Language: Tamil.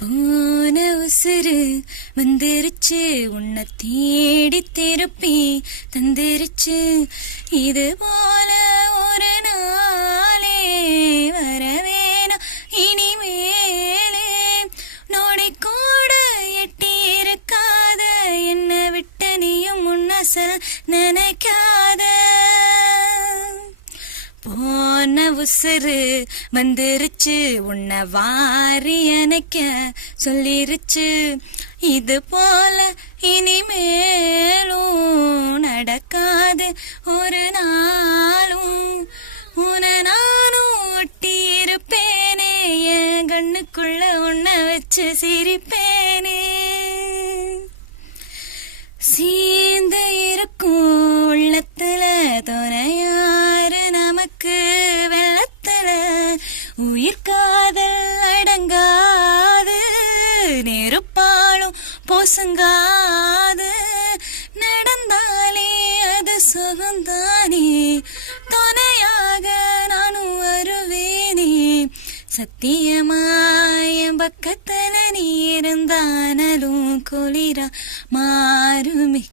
போன உசுறு வந்துருச்சு, உன்னை தேடி திருப்பி தந்துருச்சு. இது போல ஒரு நாளே வரவேனா இனிமேலே. நோடி கூட எட்டி இருக்காத என்ன விட்ட நீயும் முன்னசல் நினைக்காத. போன உசுறு வந்துருச்சு, உன்னை வாரி அணைக்க சொல்லிருச்சு. இது போல இனிமேலும் நடக்காது ஒரு நாளும். உன்னை நானும் ஒட்டி இருப்பேனே, என் கண்ணுக்குள்ள உன்னை வச்சு சிரிப்பேனே. சீந்து இருக்கும் உள்ளத்துல துணையாரு நமக்கு வெள்ளத்துல. உயிர் காதல் அடங்காது, நெருப்பாலும் பொசுங்காது. நடந்தாலே அது சுகந்தானே, துணையாக நானும் வருவேனே. சத்தியமாய பக்கத்துல நீ இருந்தானலும் குளிரா மாறுமே.